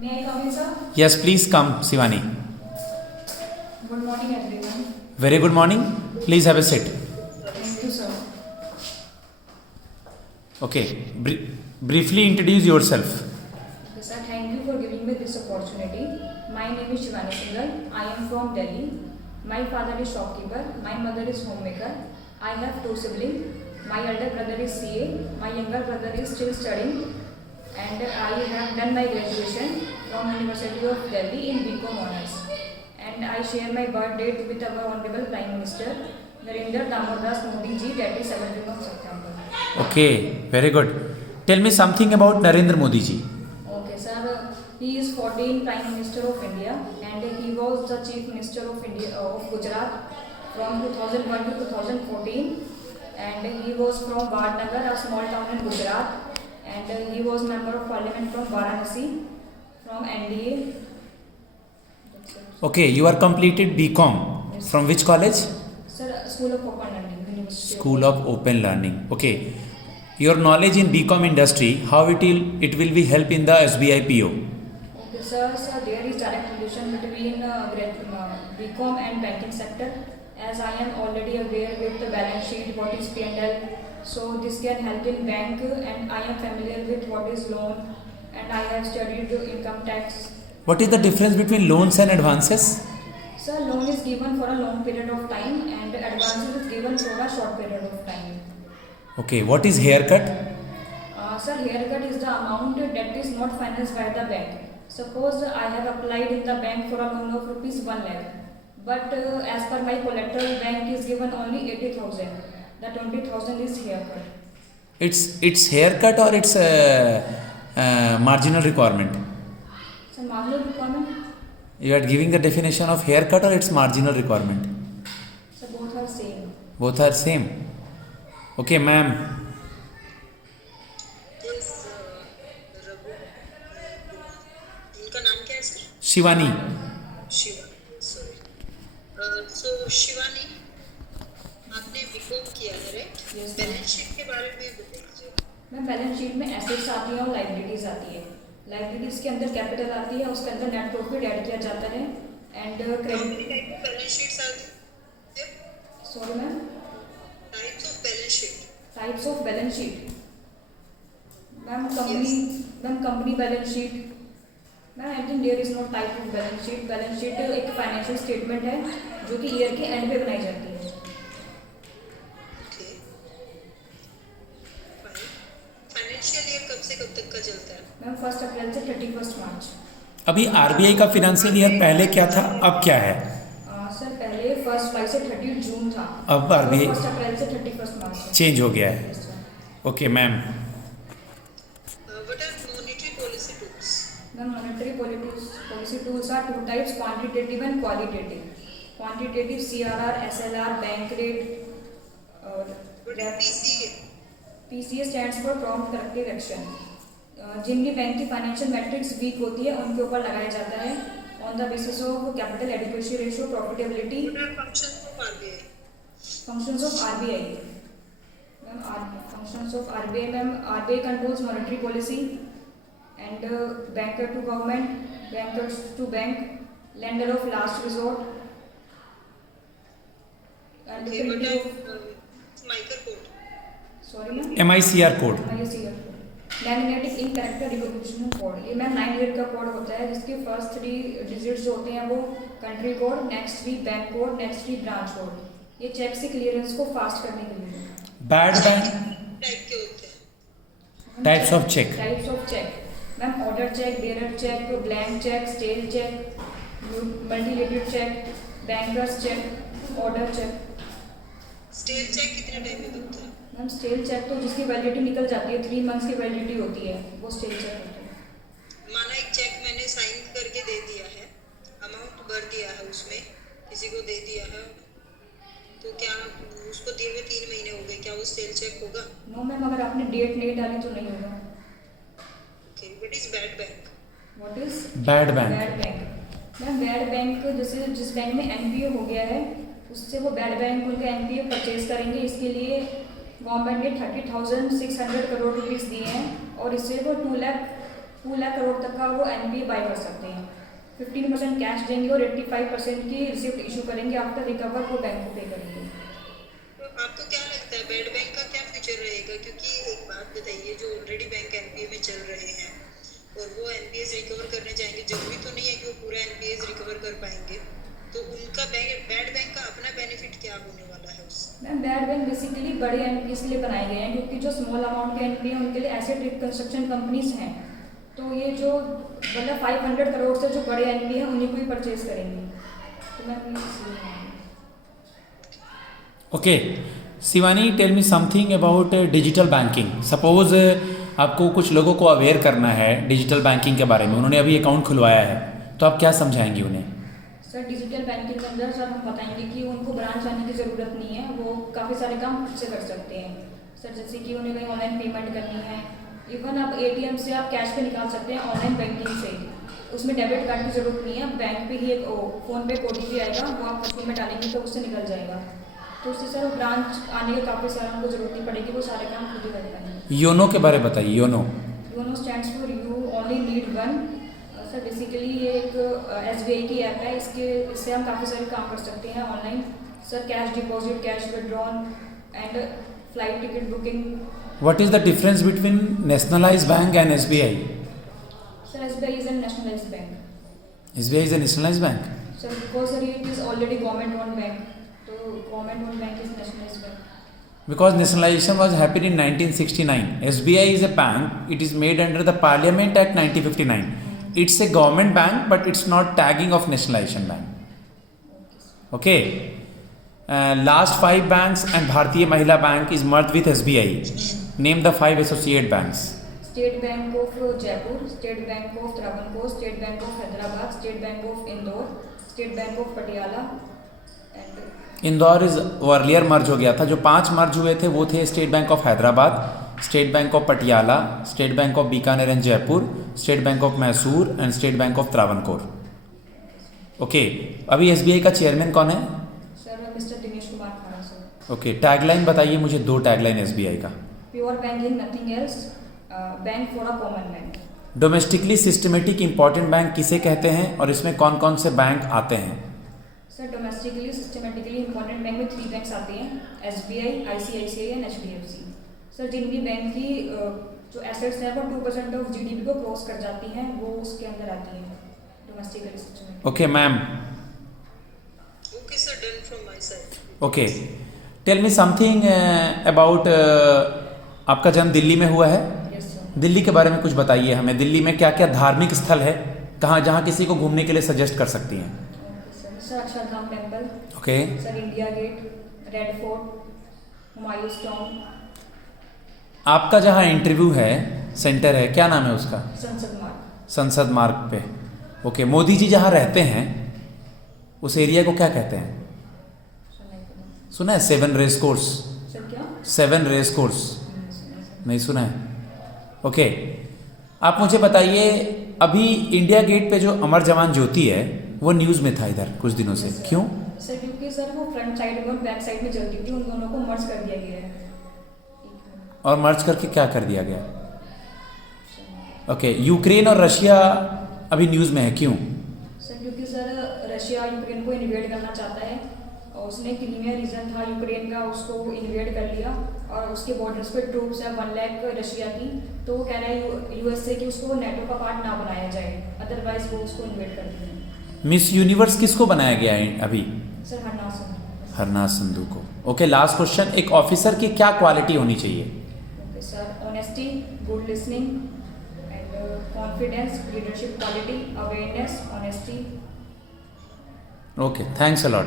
May I come in, sir? Yes, please come, Shivani. Good morning, everyone. Very good morning. Please have a seat. Thank you, sir. Okay. Briefly introduce yourself. Okay, sir. Thank you for giving me this opportunity. My name is Shivani Singhal. I am from Delhi. My father is shopkeeper. My mother is homemaker. I have two siblings. My elder brother is CA. My younger brother is still studying. And I have done my graduation from University of Delhi in BCom Honors. And I share my birth date with our Honorable Prime Minister Narendra Damodar Modi ji, that is 17th of September. Okay, very good. Tell me something about Narendra Modi ji. Okay, sir. He is 14th Prime Minister of India, and he was the Chief Minister of India of Gujarat from 2001 to 2014. And he was from Vadnagar, a small town in Gujarat. And he was member of Parliament from Varanasi, from NDA. Okay, you are completed BCom. Yes. From which college? Sir, School of Open Learning, University. School of Open Learning. Okay. Your knowledge in BCom industry, how it will be help in the SBI PO? Okay, sir. So there is direct relation between BCom and banking sector. As I am already aware with the balance sheet, what is P&L, so this can help in bank, and I am familiar with what is loan, and I have studied income tax. What is the difference between loans and advances? So loan is given for a long period of time, and advances is given for a short period of time. Okay, what is haircut? Sir, haircut is the amount that is not financed by the bank. Suppose I have applied in the bank for a loan of rupees 1 lakh, but as per my collateral, bank is given only 80,000. The 20,000 is haircut. It's haircut or it's marginal requirement? So marginal requirement. You are giving the definition of haircut or it's marginal requirement? So both are same. Both are same. Okay, ma'am. Yes, Raghu इनका नाम क्या है sir? Shivani. Shivani, sorry. सो शिवानी, आपने BCom किया है right? Yes, balance sheet के बारे में बताइए। मैम, बैलेंस शीट में एसेट्स आती है और लाइबिलिटीज आती है। लाइबिलिटीज के अंदर कैपिटल आती है, उसके अंदर नेट प्रॉफिट ऐड किया जाता है, एंड क्रेडिट। बैलेंस शीट्स आती है? Sorry ma'am, types of balance sheet. Types of balance sheet. Ma'am company balance sheet. Ma'am I think there is no type of balance sheet. Balance sheet एक financial statement है जो कि year के and पे बनाई जाती है। ओके, फाइनेंशियल ईयर कब से कब तक का चलता है? मैम 1 अप्रैल से 31 मार्च। अभी आरबीआई का फिनेंशियल ईयर पहले क्या था, अब क्या है? सर पहले 1 जुलाई से 30 जून था, अब आरबीआई 1 अप्रैल से 31 मार्च है। चेंज हो गया है। Yes, sir. Okay ma'am. What are monetary policy tools? Ma'am, monetary policy tools are two types: quantitative and qualitative. Quantitative CRR, SLR, bank rate. What is PCA? PCA stands for prompt corrective action. जिनकी bank की financial matrix weak होती है उनके ऊपर लगाया जाता है on the basis of capital adequacy ratio, profitability. What are functions of RBI? Functions of RBI. Functions of RBI, ma'am. RBI controls monetary policy and banker to government, bankers to bank, lender of last resort, and okay, what printing are of, MICR code? sorry ma'am, MICR code. ICR code, magnetic ink character recognition code. ये ma'am 9 digit का code होता है जिसके first 3 digits जो होते हैं वो country code, next 3 bank code, next 3 branch code. ये चेक से क्लियरेंस को फास्ट करने के लिए। बैड बैंक टाइप के होते हैं? Types of cheque. Types of cheque ma'am: order cheque, bearer cheque, blank cheque, stale cheque, mutilated cheque, banker's cheque, order cheque. Stale cheque कितने टाइम में बनता है? मैम स्टेल चेक तो जिसकी वैलिडिटी निकल जाती है, 3 मंथ्स की वैलिडिटी होती है, वो स्टेल चेक होता है। माना एक चेक मैंने साइन करके दे दिया है, अमाउंट भर दिया है, उसमें किसी को दे दिया है, तो क्या उसको दिए हुए 3 महीने हो गए, क्या वो स्टेल चेक होगा? नो मैम, अगर आपने डेट नहीं डाली तो नहीं होगा। Okay, what is bad bank? What is bad bank? Bad bank? Ma'am bad bank जैसे जिस बैंक में एनपीए हो गया है उससे वो बैड बैंक उनका एनपीए परचेज करेंगे। इसके लिए गवर्नमेंट ने 30,600 करोड़ रुपीस दिए हैं और इससे वो 2 लाख 2 लाख करोड़ तक का वो एनपीए बाय कर सकते हैं। 15% कैश देंगे और 85% की रिसिप्ट इशू करेंगे, आफ्टर रिकवर वो बैंक को पे करेंगे। तो आपको क्या लगता है बेड बैंक का क्या फ्यूचर रहेगा? क्योंकि एक बात बताइए, जो ऑलरेडी बैंक एनपीए में चल रहे हैं और वो एनपीएस रिकवर करने जाएंगे, जरूरी तो नहीं है कि वो पूरा एनपीएस रिकवर कर पाएंगे, तो उनका बेड बैंक का अपना बेनिफिट क्या होने वाला है उससे? मैम बैड बैंक बेसिकली बड़े एनपीए के लिए बनाए गए हैं, क्योंकि जो स्मॉल अमाउंट के एनपीए हैं उनके लिए एसेट रिकंस्ट्रक्शन कंपनीज हैं, तो ये जो मतलब 500 करोड़ से जो बड़े एनपीए हैं उन्हीं को ही परचेज करेंगे। तो ma'am okay Shivani, tell me something about digital banking. Suppose आपको कुछ लोगों को अवेयर करना है डिजिटल बैंकिंग के बारे में, उन्होंने अभी अकाउंट खुलवाया है, तो आप क्या समझाएंगे उन्हें? सर डिजिटल बैंकिंग के अंदर सर हम बताएंगे कि उनको ब्रांच आने की ज़रूरत नहीं है, वो काफ़ी सारे काम खुद से कर सकते हैं सर, जैसे कि उन्हें कहीं ऑनलाइन पेमेंट करनी है, इवन आप एटीएम से आप कैश पे निकाल सकते हैं ऑनलाइन बैंकिंग से, उसमें डेबिट कार्ड की ज़रूरत नहीं है, बैंक पे ही एक फ़ोन पे ओटीपी आएगा, वो आप मशीन में डालेंगे तो उससे निकल जाएगा, तो उससे सर ब्रांच आने के काफ़ी सारा उनको ज़रूरत नहीं पड़ेगी, वो सारे काम खुद ही कर पाएंगे। योनो के बारे में बताइए। YONO stands for you only need one. Sir basically ये एक एसबीआई की ऐप है, इससे हम काफ़ी सारे काम कर सकते हैं online sir, cash deposit, cash withdrawn and flight ticket booking. What is the difference between nationalised bank and SBI? Sir SBI is an nationalised bank. SBI is a nationalised bank? Sir because sir it is already government own bank, तो government own bank is nationalised bank. Because nationalization was happened in 1969. SBI is a bank. It is made under the Parliament Act 1959. It's a government bank, but it's not tagging of nationalization bank. Okay. Last 5 banks and Bharatiya Mahila Bank is merged with SBI. Name the 5 associate banks. State Bank of Jaipur, State Bank of Travancore, State Bank of Hyderabad, State Bank of Indore, State Bank of Patiala and Indore is earlier merge हो गया था। जो 5 मर्ज हुए थे वो थे state bank of Hyderabad, state bank of Patiala, state bank of Bikaner and Jaipur, state bank of Mysore and state bank of Travancore. Okay, अभी SBI का चेयरमैन कौन है? सर मिस्टर दिनेश कुमार खाना सर। ओके, टैगलाइन बताइए मुझे 2 टैगलाइन एसबीआई का। Pure banking nothing else, bank for a common man. Domestically systematic important bank किसे कहते हैं और इसमें कौन कौन से बैंक आते हैं? Sir domestically systematically important bank में 3 बैंक्स आते हैं, SBI, ICICI and HDFC. Sir जिनकी बैंक की जो एसेट्स हैं वो 2% ऑफ जीडीपी को क्रॉस कर जाती हैं, वो उसके अंदर आती हैं domestically systematic. Okay ma'am. Okay sir, done from my side. Okay, tell me something about आपका जन्म दिल्ली में हुआ है? Yes sir. दिल्ली के बारे में कुछ बताइए हमें। दिल्ली में क्या क्या धार्मिक स्थल है, कहाँ जहाँ किसी को घूमने के लिए सजेस्ट कर सकती हैं? Sir Akshardham temple, okay, sir India gate, red fort, Humayun tomb. आपका जहाँ इंटरव्यू है सेंटर है, क्या नाम है उसका? संसद मार्ग। संसद मार्ग पे। ओके, मोदी जी जहाँ रहते हैं उस एरिया को क्या कहते हैं? सुना है 7 रेस कोर्स? सर क्या? 7 रेस कोर्स नहीं सुना है? ओके, आप मुझे बताइए, अभी इंडिया गेट पे जो अमर जवान ज्योति है वो न्यूज़ में था इधर कुछ दिनों से, क्यों? सर क्योंकि सर वो फ्रंट साइड में और बैक साइड में चलती थी, उन दोनों को मर्ज कर दिया गया है। और मर्ज करके क्या कर दिया गया? ओके, यूक्रेन और रशिया अभी न्यूज़ में है, क्यों? सर क्योंकि सर रशिया यूक्रेन को इन्वेड करना चाहता है और उसने क्रीमिया रीजन था यूक्रेन का, उसको इन्वेड कर लिया और उसके बॉर्डर्स पे ट्रूप्स है 1 लाख रशिया की, तो वो कह रहा है यूएसए की उसको नेटो का पार्ट ना बनाया जाए, अदरवाइज वो उसको इन्वेड कर देंगे। मिस यूनिवर्स किसको बनाया गया है अभी? सर हरनाथ संधू। हरनाथ संधू को। ओके, लास्ट क्वेश्चन, एक ऑफिसर की क्या क्वालिटी होनी चाहिए? Okay sir, honesty, good listening and confidence, leadership quality, awareness, honesty. Okay, thanks a lot.